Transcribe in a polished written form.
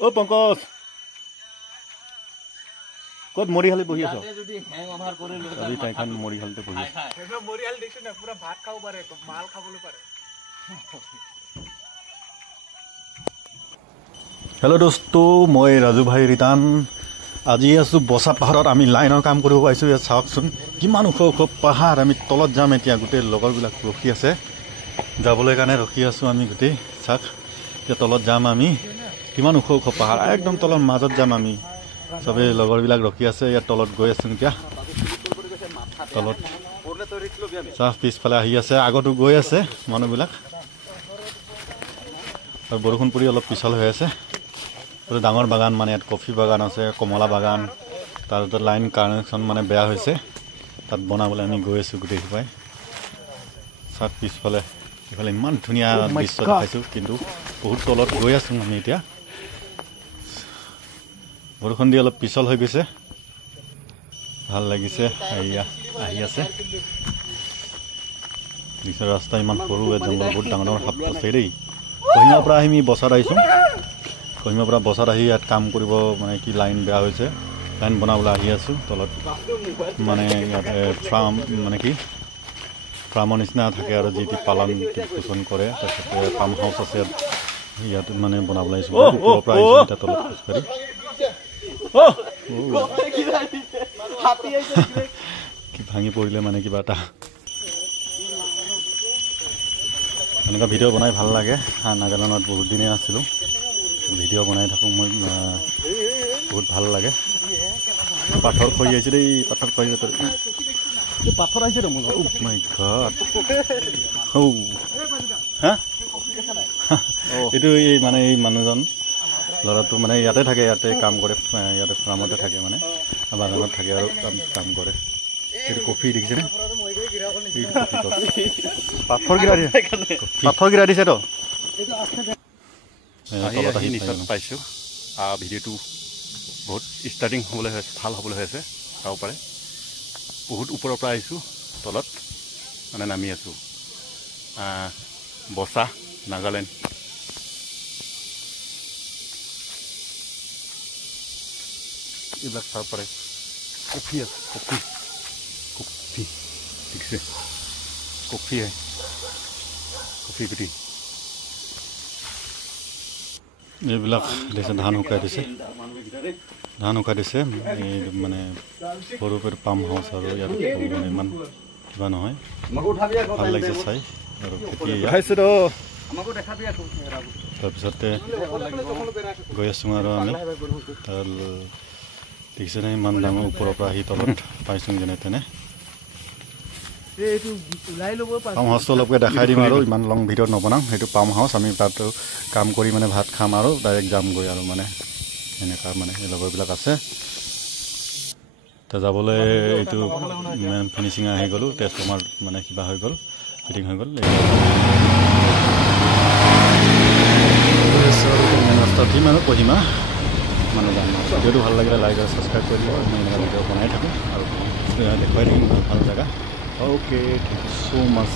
অ পংকজ কত মৰিহালি বহি আছ আজি তাইখান মৰিহালিতে বহি আছে মৰিহালি দেখিছ না পুৰা ভাত খাব পাৰে মাল খাবলৈ পাৰে হেল্ল' দোস্তো মই ৰাজু ভাই ৰিটাৰ্ণ আজি আছোঁ বচা পাহাৰত আমি লাইনৰ কাম কৰিব পাইছোঁ ইয়াত চাওকচোন কিমান ওখ ওখ পাহাৰ আমি তলত যাম এতিয়া গোটেই লগৰবিলাক ৰখি আছে যাবলৈ কাৰণে ৰখি আছোঁ আমি গোটেই চাওক এতিয়া তলত যাম আমি কিমান ওখ ওখ পাহাৰ একদম তলৰ মাজত যাম আমি চবেই লগৰবিলাক ৰখি আছে ইয়াত তলত গৈ আছোঁ এতিয়া তলত চাহ পিছফালে আহি আছে আগতো গৈ আছে মানুহবিলাক আৰু বৰষুণ পৰি অলপ পিছল হৈ আছে ডাঙৰ বাগান মানে ইয়াত কফি বাগান আছে কমলা বাগান তাৰপিছত লাইন কানেকশ্যন মানে বেয়া হৈছে তাত বনাবলৈ আমি গৈ আছোঁ গোটেই সোপাই চাওক পিছফালে এইফালে ইমান ধুনীয়া দৃশ্য দেখাইছোঁ কিন্তু বহুত তলত গৈ আছোঁ আমি এতিয়া বৰষুণ দি অলপ পিছল হৈ গৈছে ভাল লাগিছে আহি আছে ৰাস্তা ইমান সৰু জংঘল বহুত ডাঙৰ ডাঙৰ সাপ আছে দেই কহিমাৰ পৰা আমি বচাত আহিছোঁ কহিমাৰ পৰা বচাত আহি ইয়াত কাম কৰিব মানে কি লাইন বেয়া হৈছে লাইন বনাবলৈ আহি আছোঁ তলত মানে ইয়াত ফাৰ্ম মানে কি ফাৰ্মৰ নিচিনা থাকে আৰু যি টি পালন পোষণ কৰে তাৰপিছতে ফাৰ্ম হাউচ আছে ইয়াত মানে বনাবলৈ আহিছোঁ ওপৰৰ পৰা আহিছোঁ এতিয়া তলত খোজকাঢ়ি কি ভাঙি পৰিলে মানে কিবা এটা এনেকুৱা ভিডিঅ' বনাই ভাল লাগে নাগালেণ্ডত বহুত দিনেই আছিলোঁ ভিডিঅ' বনাই থাকোঁ মই বহুত ভাল লাগে পাথৰ খহি আহিছে দেই পাথৰ খহি পাথৰ আহিছে ৰ মোৰ মাই গড হা এইটো এই মানে এই মানুহজন ল'ৰাটো মানে ইয়াতে থাকে ইয়াতে কাম কৰে ইয়াতে ফাৰ্মতে থাকে মানে বাগানত থাকে আৰু কাম কৰে এইটো কফি দেখিছেনে পাথৰ গিৰা দিছে তো নিশ্চয় পাইছোঁ ভিডিঅ'টো বহুত ষ্টাৰ্টিং হ'বলৈ হৈছে ভাল হ'বলৈ হৈ আছে চাব পাৰে বহুত ওপৰৰ পৰা আহিছোঁ তলত মানে নামি আছোঁ বচা নাগালেণ্ড এইবিলাক চাব পাৰে কফি আছে কফি কফি দেখিছে কফি হয় কফি গুটি এইবিলাক দিছে ধান শুকাই দিছে এই মানে সৰু সৰু পাম্প হাউচ আৰু ইয়াত মানে ইমান কিবা নহয় ভাল লাগিছে চাই আৰু খেতি তাৰপিছতে গৈ আছোঁ আৰু আমি দেখিছেনে ইমান ডাঙৰ ওপৰৰ পৰা আহি তলত পাইছোঁ যেনে তেনে পাম হাউচটো অলপকৈ দেখাই দিম আৰু ইমান লং ভিডিঅ' নবনাওঁ সেইটো পাম হাউচ আমি তাত কাম কৰি মানে ভাত খাম আৰু ডাইৰেক্ট যামগৈ আৰু মানে এনেকুৱা মানে এই লগৰবিলাক আছে এতিয়া যাবলৈ এইটো ফিনিচিং আহি গ'লোঁ ট্ৰেন্সফৰ্মাৰ মানে কিবা হৈ গ'ল ফিটিং হৈ গ'ল ৰাস্তাত দিম আৰু কহিমা মানে যাম ভিডিঅ'টো ভাল লাগিলে লাইক আৰু ছাবস্ক্ৰাইব কৰি দিব মই এনেকুৱা ভিডিঅ' বনাই থাকোঁ আৰু দেখুৱাই থাকিম ভাল ভাল জেগা Okay, thank you so much.